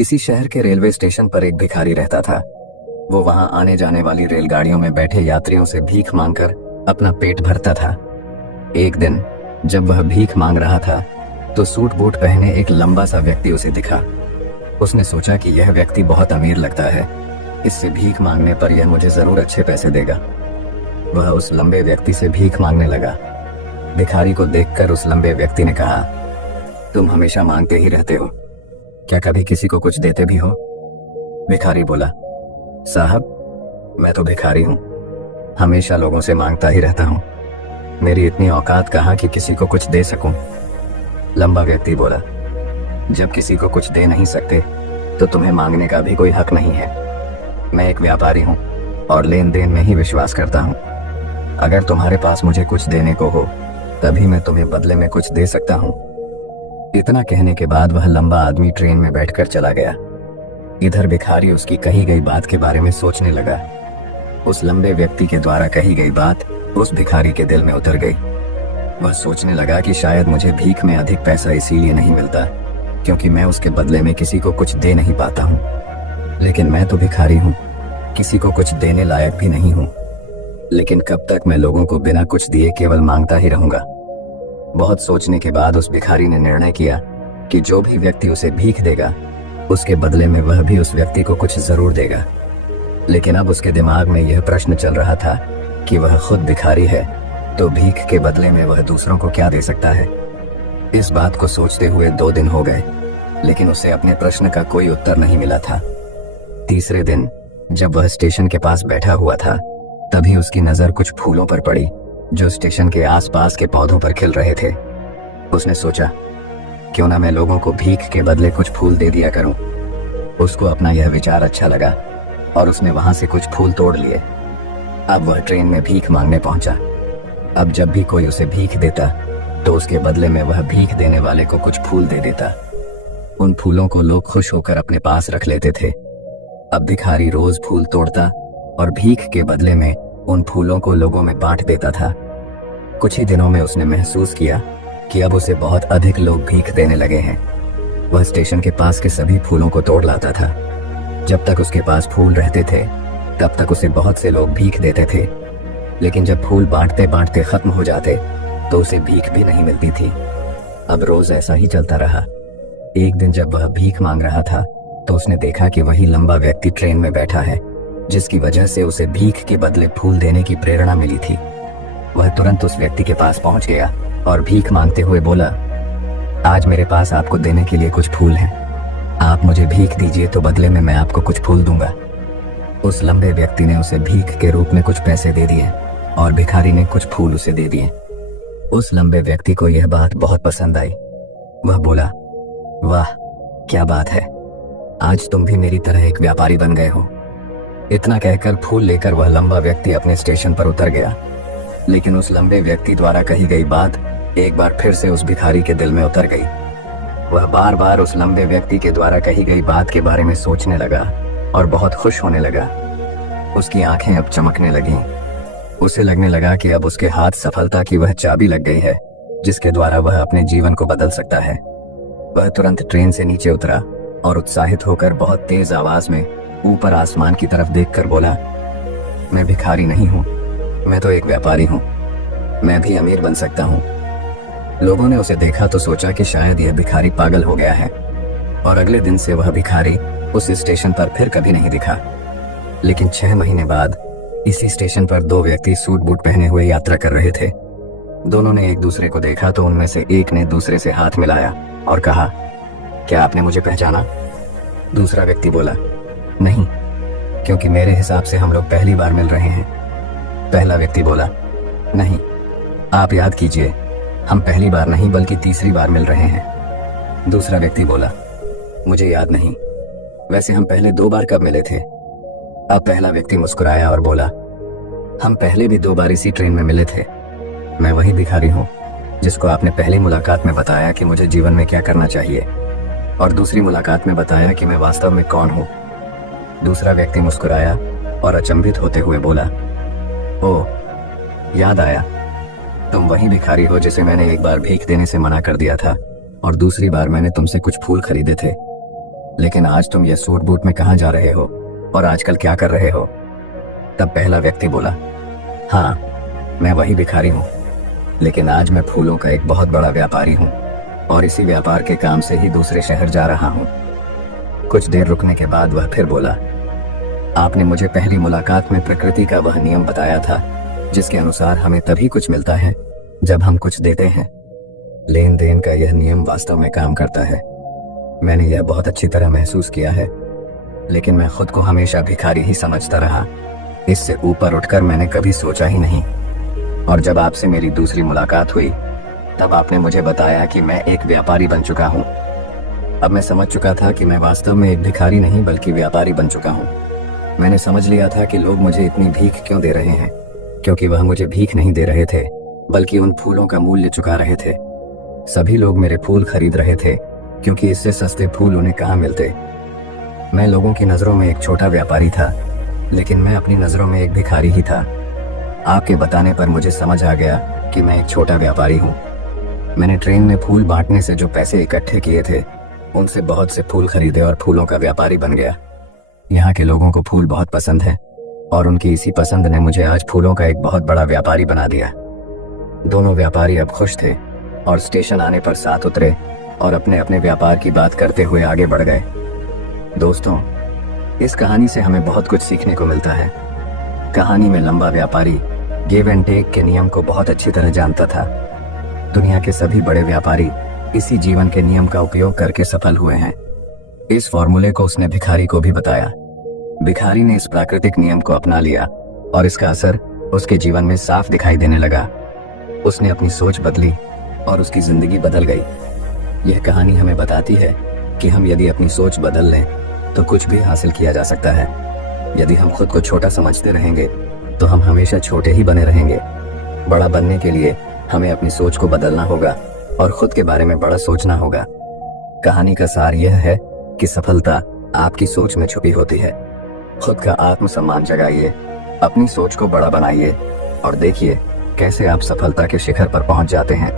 किसी शहर के रेलवे स्टेशन पर एक भिखारी रहता था। वो वहां आने जाने वाली रेलगाड़ियों में बैठे यात्रियों से भीख मांगकर अपना पेट भरता था। एक दिन जब वह भीख मांग रहा था तो सूट बूट पहने एक लंबा सा व्यक्ति उसे दिखा। उसने सोचा कि यह व्यक्ति बहुत अमीर लगता है, इससे भीख मांगने पर यह मुझे जरूर अच्छे पैसे देगा। वह उस लंबे व्यक्ति से भीख मांगने लगा। भिखारी को देखकर उस लंबे व्यक्ति ने कहा, तुम हमेशा मांगते ही रहते हो, क्या कभी किसी को कुछ देते भी हो? भिखारी बोला, साहब मैं तो भिखारी हूं, हमेशा लोगों से मांगता ही रहता हूं, मेरी इतनी औकात कहां कि किसी को कुछ दे सकूं। लंबा व्यक्ति बोला, जब किसी को कुछ दे नहीं सकते तो तुम्हें मांगने का भी कोई हक नहीं है। मैं एक व्यापारी हूं और लेन देन में ही विश्वास करता हूं। अगर तुम्हारे पास मुझे कुछ देने को हो तभी मैं तुम्हें बदले में कुछ दे सकता हूं। इतना कहने के बाद वह लंबा आदमी ट्रेन में बैठकर चला गया। इधर भिखारी उसकी कही गई बात के बारे में सोचने लगा। उस लंबे व्यक्ति के द्वारा कही गई बात उस भिखारी के दिल में उतर गई। वह सोचने लगा कि शायद मुझे भीख में अधिक पैसा इसीलिए नहीं मिलता क्योंकि मैं उसके बदले में किसी को कुछ दे नहीं पाता हूँ। लेकिन मैं तो भिखारी हूँ, किसी को कुछ देने लायक भी नहीं हूँ। लेकिन कब तक मैं लोगों को बिना कुछ दिए केवल मांगता ही रहूंगा। बहुत सोचने के बाद उस भिखारी ने निर्णय किया कि जो भी व्यक्ति उसे भीख देगा उसके बदले में वह भी उस व्यक्ति को कुछ जरूर देगा। लेकिन अब उसके दिमाग में यह प्रश्न चल रहा था कि वह खुद भिखारी है तो भीख के बदले में वह दूसरों को क्या दे सकता है। इस बात को सोचते हुए 2 दिन हो गए, लेकिन उसे अपने प्रश्न का कोई उत्तर नहीं मिला था। तीसरे दिन जब वह स्टेशन के पास बैठा हुआ था तभी उसकी नजर कुछ फूलों पर पड़ी जो स्टेशन के आसपास के पौधों पर खिल रहे थे। उसने सोचा, क्यों ना मैं लोगों को भीख के बदले कुछ फूल दे दिया करूं। उसको अपना यह विचार अच्छा लगा और उसने वहां से कुछ फूल तोड़ लिए। अब वह ट्रेन में भीख मांगने पहुंचा। अब जब भी कोई उसे भीख देता तो उसके बदले में वह भीख देने वाले को कुछ फूल दे देता। उन फूलों को लोग खुश होकर अपने पास रख लेते थे। अब भिखारी रोज फूल तोड़ता और भीख के बदले में उन फूलों को लोगों में बांट देता था। कुछ ही दिनों में उसने महसूस किया कि अब उसे बहुत अधिक लोग भीख देने लगे हैं। वह स्टेशन के पास के सभी फूलों को तोड़ लाता था। जब तक उसके पास फूल रहते थे तब तक उसे बहुत से लोग भीख देते थे, लेकिन जब फूल बांटते बांटते खत्म हो जाते तो उसे भीख भी नहीं मिलती थी। अब रोज ऐसा ही चलता रहा। एक दिन जब वह भीख मांग रहा था तो उसने देखा कि वही लंबा व्यक्ति ट्रेन में बैठा है जिसकी वजह से उसे भीख के बदले फूल देने की प्रेरणा मिली थी। वह तुरंत उस व्यक्ति के पास पहुंच गया और भीख मांगते हुए बोला, आज मेरे पास आपको देने के लिए कुछ फूल हैं, आप मुझे भीख दीजिए तो बदले में मैं आपको कुछ फूल दूंगा। उस लंबे व्यक्ति ने उसे भीख के रूप में कुछ पैसे दे दिए और भिखारी ने कुछ फूल उसे दे दिए। उस लंबे व्यक्ति को यह बात बहुत पसंद आई। वह बोला, वाह क्या बात है, आज तुम भी मेरी तरह एक व्यापारी बन गए हो। इतना कहकर फूल लेकर वह लंबा व्यक्ति अपने स्टेशन पर उतर गया। लेकिन उस लंबे व्यक्ति द्वारा कही गई बात एक बार फिर से उस भिखारी के दिल में उतर गई। वह बार बार उस लंबे व्यक्ति के द्वारा कही गई बात के बारे में सोचने लगा और बहुत खुश होने लगा। उसकी आंखें अब चमकने लगीं। उसे लगने लगा कि अब उसके हाथ सफलता की वह चाबी लग गई है जिसके द्वारा वह अपने जीवन को बदल सकता है। वह तुरंत ट्रेन से नीचे उतरा और उत्साहित होकर बहुत तेज आवाज में ऊपर आसमान की तरफ देखकर बोला, मैं भिखारी नहीं हूँ, मैं तो एक व्यापारी हूँ, मैं भी अमीर बन सकता हूँ। लोगों ने उसे देखा तो सोचा कि शायद यह भिखारी पागल हो गया है और अगले दिन से वह भिखारी उस स्टेशन पर फिर कभी नहीं दिखा। लेकिन 6 महीने बाद इसी स्टेशन पर 2 व्यक्ति सूट बूट पहने हुए यात्रा कर रहे थे। दोनों ने एक दूसरे को देखा तो उनमें से एक ने दूसरे से हाथ मिलाया और कहा, क्या आपने मुझे पहचाना? दूसरा व्यक्ति बोला, नहीं, क्योंकि मेरे हिसाब से हम लोग पहली बार मिल रहे हैं। पहला व्यक्ति बोला, नहीं, आप याद कीजिए, हम पहली बार नहीं बल्कि तीसरी बार मिल रहे हैं। दूसरा व्यक्ति बोला, मुझे याद नहीं, वैसे हम पहले 2 बार कब मिले थे? अब पहला व्यक्ति मुस्कुराया और बोला, हम पहले भी 2 बार इसी ट्रेन में मिले थे। मैं वही भिखारी हूँ जिसको आपने पहली मुलाकात में बताया कि मुझे जीवन में क्या करना चाहिए और दूसरी मुलाकात में बताया कि मैं वास्तव में कौन हूँ। दूसरा व्यक्ति मुस्कुराया और अचंभित होते हुए बोला, ओह, याद आया, तुम वही भिखारी हो जिसे मैंने एक बार भीख देने से मना कर दिया था और दूसरी बार मैंने तुमसे कुछ फूल खरीदे थे। लेकिन आज तुम ये सूट बूट में कहाँ जा रहे हो और आजकल क्या कर रहे हो? तब पहला व्यक्ति बोला, हाँ, मैं वही भिखारी हूँ, लेकिन आज मैं फूलों का एक बहुत बड़ा व्यापारी हूँ और इसी व्यापार के काम से ही दूसरे शहर जा रहा हूँ। कुछ देर रुकने के बाद वह फिर बोला, आपने मुझे पहली मुलाकात में प्रकृति का वह नियम बताया था जिसके अनुसार हमें तभी कुछ मिलता है जब हम कुछ देते हैं। लेन देन का यह नियम वास्तव में काम करता है। मैंने यह बहुत अच्छी तरह महसूस किया है, लेकिन मैं खुद को हमेशा भिखारी ही समझता रहा। इससे ऊपर उठकर मैंने कभी सोचा ही नहीं। और जब आपसे मेरी दूसरी मुलाकात हुई तब आपने मुझे बताया कि मैं एक व्यापारी बन चुका हूँ। अब मैं समझ चुका था कि मैं वास्तव में एक भिखारी नहीं बल्कि व्यापारी बन चुका हूँ। मैंने समझ लिया था कि लोग मुझे इतनी भीख क्यों दे रहे हैं, क्योंकि वह मुझे भीख नहीं दे रहे थे बल्कि उन फूलों का मूल्य चुका रहे थे। सभी लोग मेरे फूल खरीद रहे थे क्योंकि इससे सस्ते फूल उन्हें कहाँ मिलते। मैं लोगों की नजरों में एक छोटा व्यापारी था, लेकिन मैं अपनी नजरों में एक भिखारी ही था। आपके बताने पर मुझे समझ आ गया कि मैं एक छोटा व्यापारी हूँ। मैंने ट्रेन में फूल बांटने से जो पैसे इकट्ठे किए थे उनसे बहुत से फूल खरीदे और फूलों का व्यापारी बन गया। यहाँ के लोगों को फूल बहुत पसंद है और उनकी इसी पसंद ने मुझे आज फूलों का एक बहुत बड़ा व्यापारी बना दिया। दोनों व्यापारी अब खुश थे और स्टेशन आने पर साथ उतरे और अपने अपने व्यापार की बात करते हुए आगे बढ़ गए। दोस्तों, इस कहानी से हमें बहुत कुछ सीखने को मिलता है। कहानी में लंबा व्यापारी गिव एंड टेक के नियम को बहुत अच्छी तरह जानता था। दुनिया के सभी बड़े व्यापारी इसी जीवन के नियम का उपयोग करके सफल हुए हैं। इस फॉर्मूले को उसने भिखारी को भी बताया। भिखारी ने इस प्राकृतिक नियम को अपना लिया और इसका असर उसके जीवन में साफ दिखाई देने लगा। उसने अपनी सोच बदली और उसकी जिंदगी बदल गई। यह कहानी हमें बताती है कि हम यदि अपनी सोच बदल लें तो कुछ भी हासिल किया जा सकता है। यदि हम खुद को छोटा समझते रहेंगे तो हम हमेशा छोटे ही बने रहेंगे। बड़ा बनने के लिए हमें अपनी सोच को बदलना होगा और खुद के बारे में बड़ा सोचना होगा। कहानी का सार यह है कि सफलता आपकी सोच में छुपी होती है। खुद का आत्मसम्मान जगाइए, अपनी सोच को बड़ा बनाइए और देखिए कैसे आप सफलता के शिखर पर पहुंच जाते हैं।